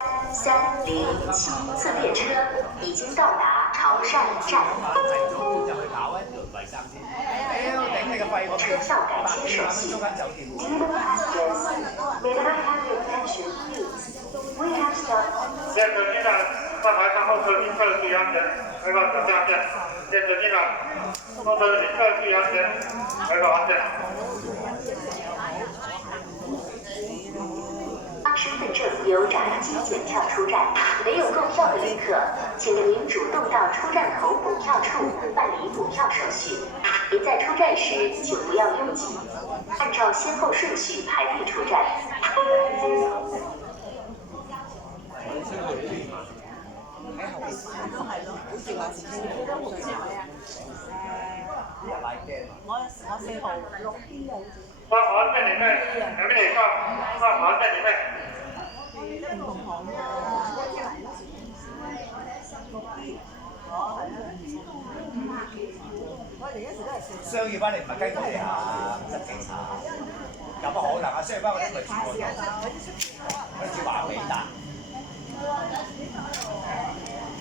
307次列车已经到達潮汕站。車票改簽手續。Dear passengers, may I have your attention, please? We have stopped. 列車进站，上台上候车请侧注意安全，违反等下线。列车进站，候车请侧注意安全，违反安全。身份证由闸机检票出站，没有购票的旅客，请您主动到出站口补票处办理补票手续。您在出站时，请不要拥挤，按照先后顺序排队出站。上航线里面，有没有上航线里面？商業班你唔係跟佢哋啊，執警察，有乜可能啊？商業班嗰啲咪全部都。